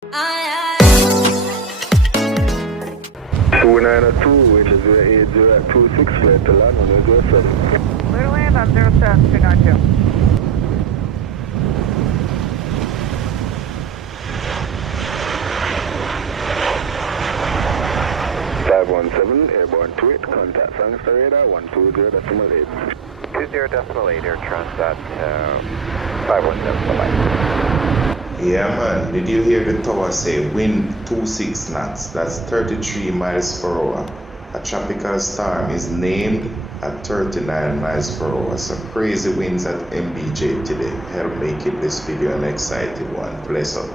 292, Windsor 080 at 26, clear to land on 07. Clear to land on 07, 292. 517, airborne to it, contact sangster radar 120.8. 20.8, Air Transat 517, bye-bye. Yeah man, did you hear the tower say wind 26 knots, that's 33 miles per hour. A tropical storm is named at 39 miles per hour. Some crazy winds at MBJ today. Help make it this video an exciting one. Bless up.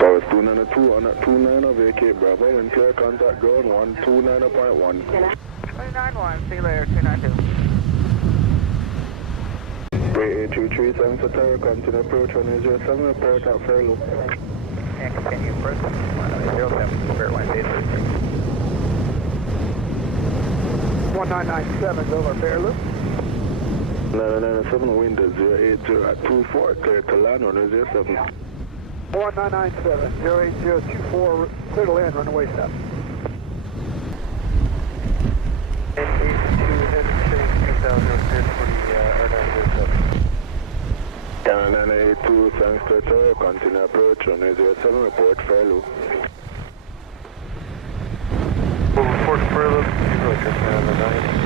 Towers 292 on at 29 vacate Bravo, when clear contact ground 129.1. 291, see you later, 292. 3833, Sangster Tower, continue approach 107, report at Fairloop. And continue first, 107, airline base 1997, over Fairloop. 997, wind 080 at 24, clear to land 107. 1997, 08024, clear to land, runway 7. 982, Sangster Tower, continue approach 107, report Fairloop. Report Fairloop, you just on the 9.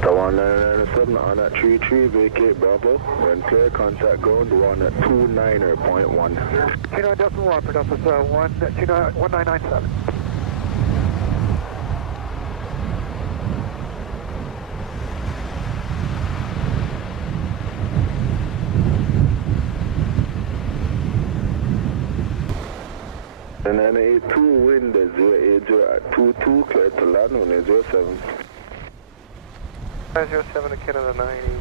Tower 997 on at 33, vacate Bravo, when clear contact ground 129.1. 29.1 for Delta 1997. And 982, wind 080 at 22, clear to land on 07. 507 to Canada 982.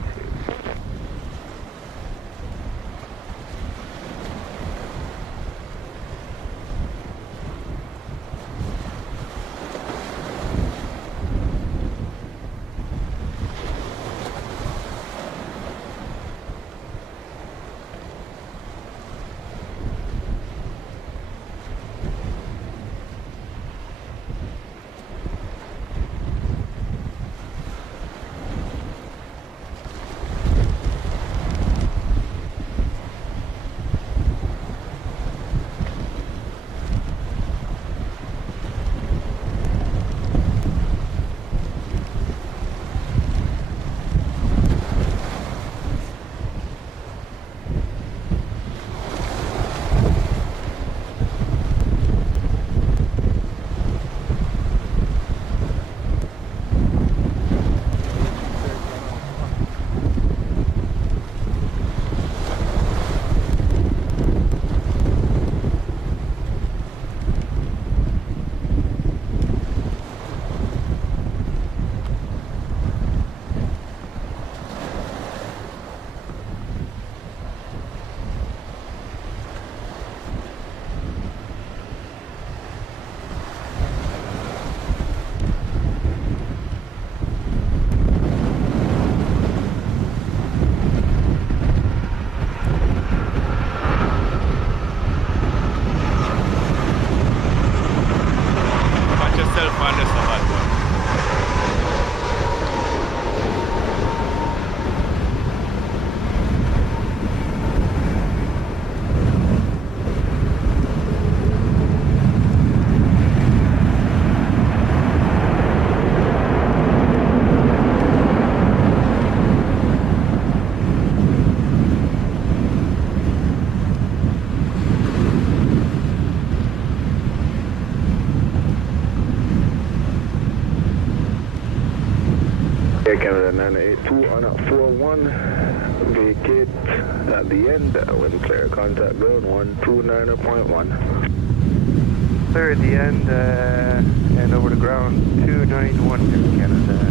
Air Canada 982 on at 41, vacate at the end, when clear contact ground 129.1. Clear at the end and over the ground 2910 Canada.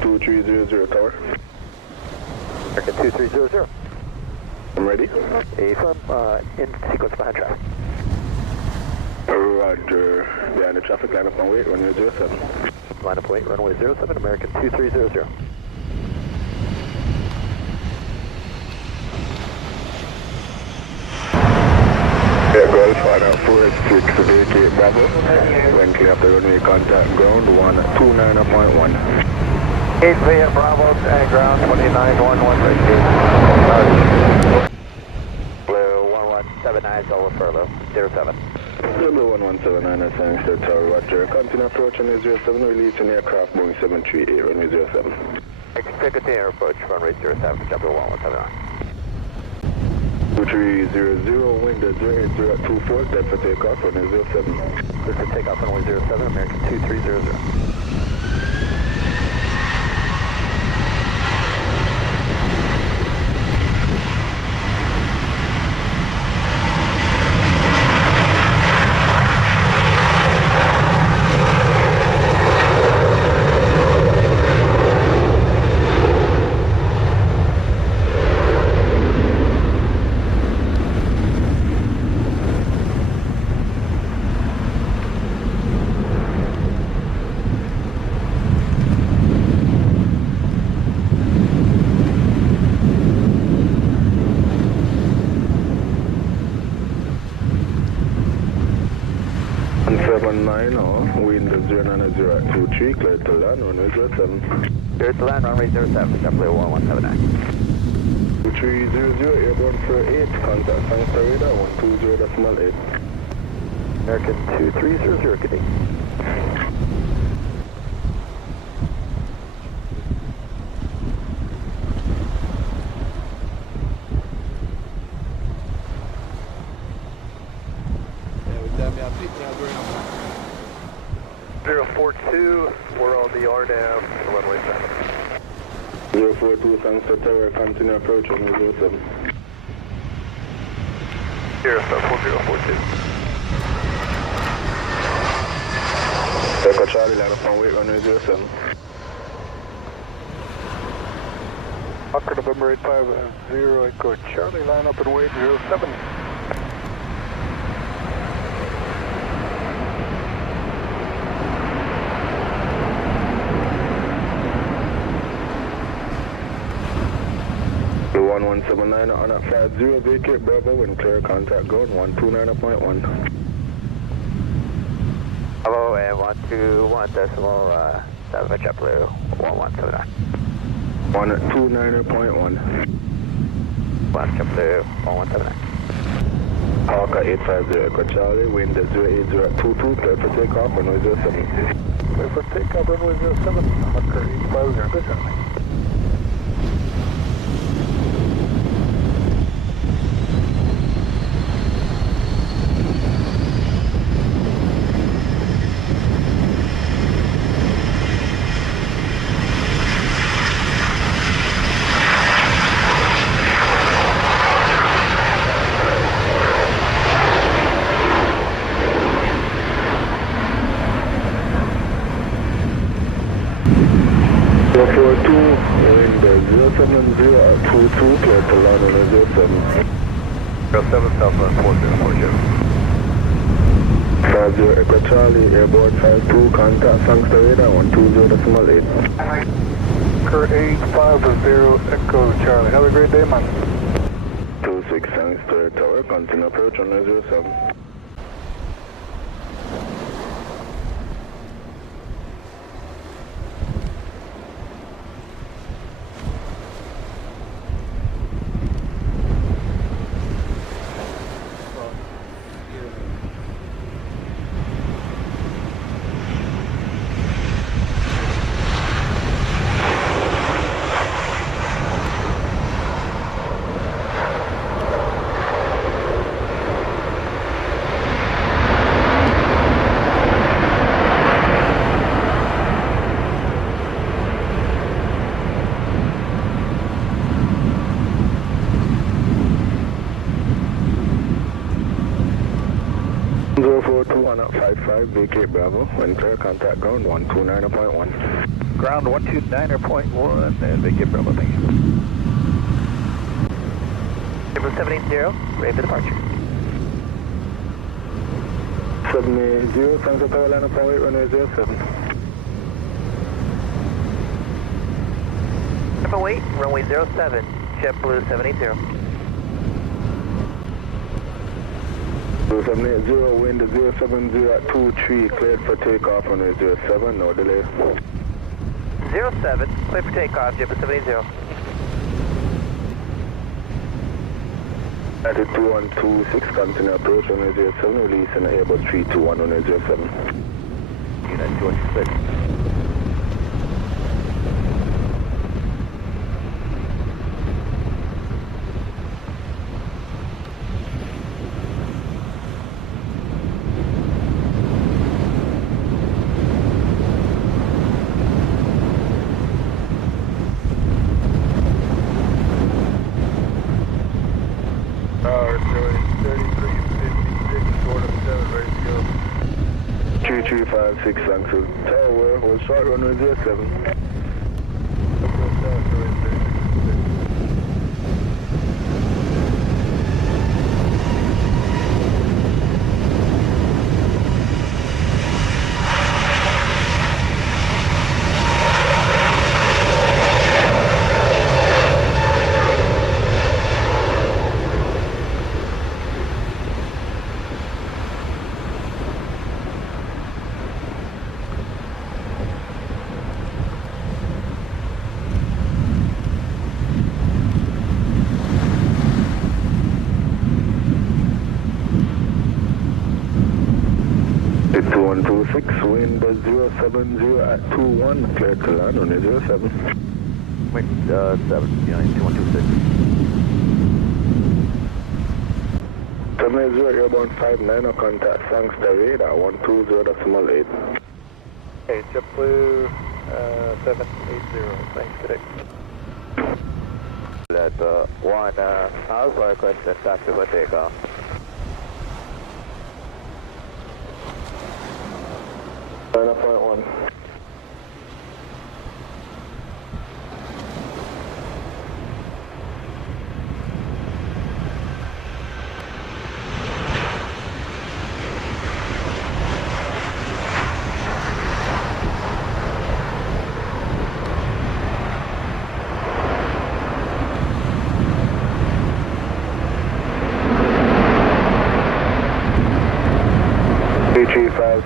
2300 tower. American 2300. I'm ready. Affirm, in sequence behind traffic. Roger. Behind the traffic, line up and wait, runway 07. Line up wait, runway 07, American 2300. Yeah, Golf, 46, vacate Bravo. When clear up the runway, contact ground, 129.1. 8 via Bravo, ground 2911, Blue 1179, over furlough, 07. Blue 1179, sangsters tower, Roger. Continue approaching 07, releasing aircraft Boeing 738, runway 07. Continue approach, runway 07, JetBlue 1179. 2300, wind 080 at 24, dead for takeoff, runway 07. Clear for takeoff, runway 07, American 2300. Wind 090 at 23, clear to land, runway 07. Clear to land, runway 07, JetBlue 1179. 2300, airborne for 8, contact sangster radar 120.8. American 2300, good day. Yeah, with them, yeah, pick me up very much. 042, we're on the RNAV, runway 7. 042, sangster tower, continue approach, runway 07. 4042. Echo Charlie, line up and wait, runway 07. Oscar November 850, Echo Charlie, line up and wait 07. Blue 1179 on at 50, vacate Bravo, when clear, contact ground 129.1. Hello, and 121.7 JetBlue 1179. 129.1. Last JetBlue 1179. Hawker 850, Echo Charlie, wind 080 at 22, clear for takeoff, runway 07. Clear for takeoff, runway 07, Oscar 850, good runway. 070 at 22, clear to land on 07. 07 Southwest 4040. 50 Echo Charlie, airborne 52, contact sangster radar 120.8. Kurt 850 Echo Charlie. Have a great day, man. 26 sangster tower, continue approach on 07. Vacate Bravo, when clear, contact ground 129.1. Ground 129.1 and vacate Bravo, thank you. JetBlue 780, ready for departure. 780, Santa Carolina, runway 07. Wait, runway 07, JetBlue 780. 780, wind 070 at 23, cleared for takeoff on 07, no delay. 07, clear for takeoff, JetBlue 780. At 2126, continue approach on 07, release in Airbus 321 on 07. Unit 216. Six Sangsters Tower, will start on 07. Wind 070 at 21, clear to land on 07. Wind 2126. 780, airborne 59, contact Sangster radar 120.8. Okay, JetBlue 780, thanks today. That's one, I was requesting taxi for takeoff. Point 1.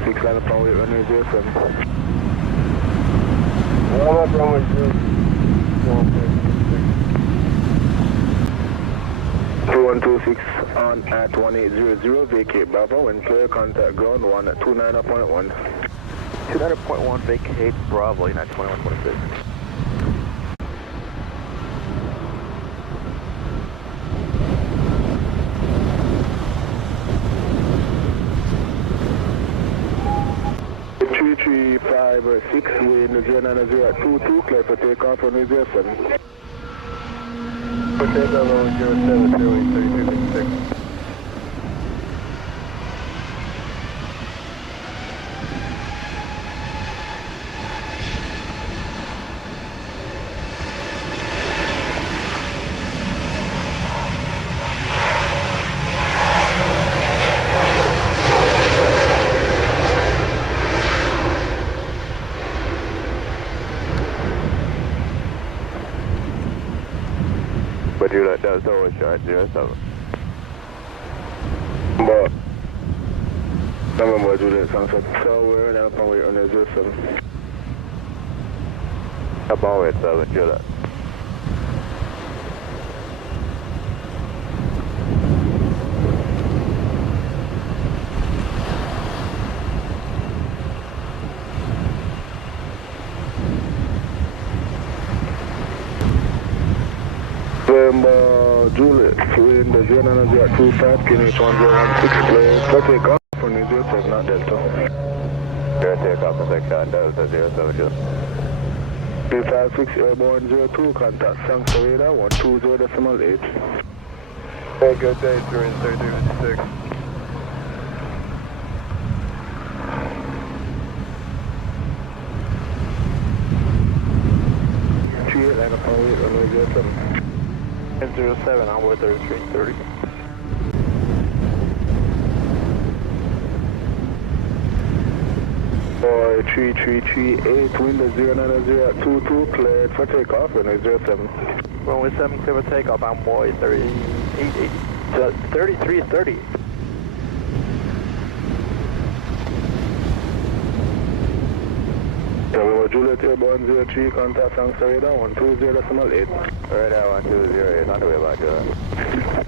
Six line of runway 07. All up runway 2126 on at 1800, vacate Bravo, when clear, contact ground 1 at 29.1. 29.1, vacate Bravo, United 2126. Six, wind 090 at 22, clear for takeoff on 07. For takeoff on 07, 3266. But you let that tower short 07. But, remember Juliet Sunset, so we're now upon way on the 07. About it, 7, Juliet. Juliet, in the 0925, Kinetic 1016, clear for takeoff on the 07, not Delta. Clear takeoff and section Delta 07, Juliet. 356 Airborne 02, contact sangsters radar 120.8. Hey, good day, 3356. Line up on way on the 07. 07, onboard 3330. Boy, 3338, window 09022, cleared for takeoff, runway 07. Runway 7, clear for takeoff, onboard 3330. Juliet Airborne 03, contact sangsters radar 120.8. Radar 1208, on the way back, Juliet.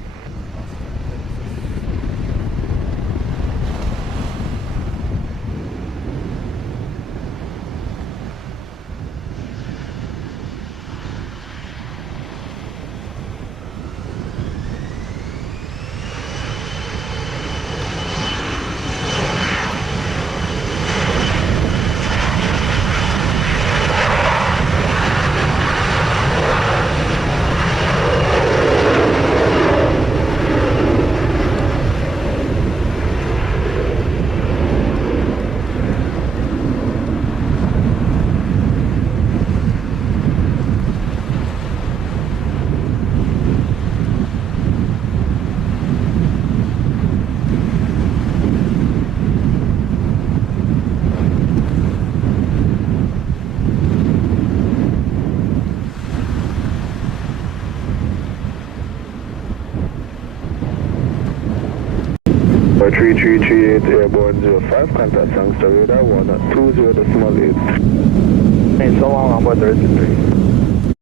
Or 3338 Airborne 05, contact sangsters radar 120.8. Hey, so long, onboard 33.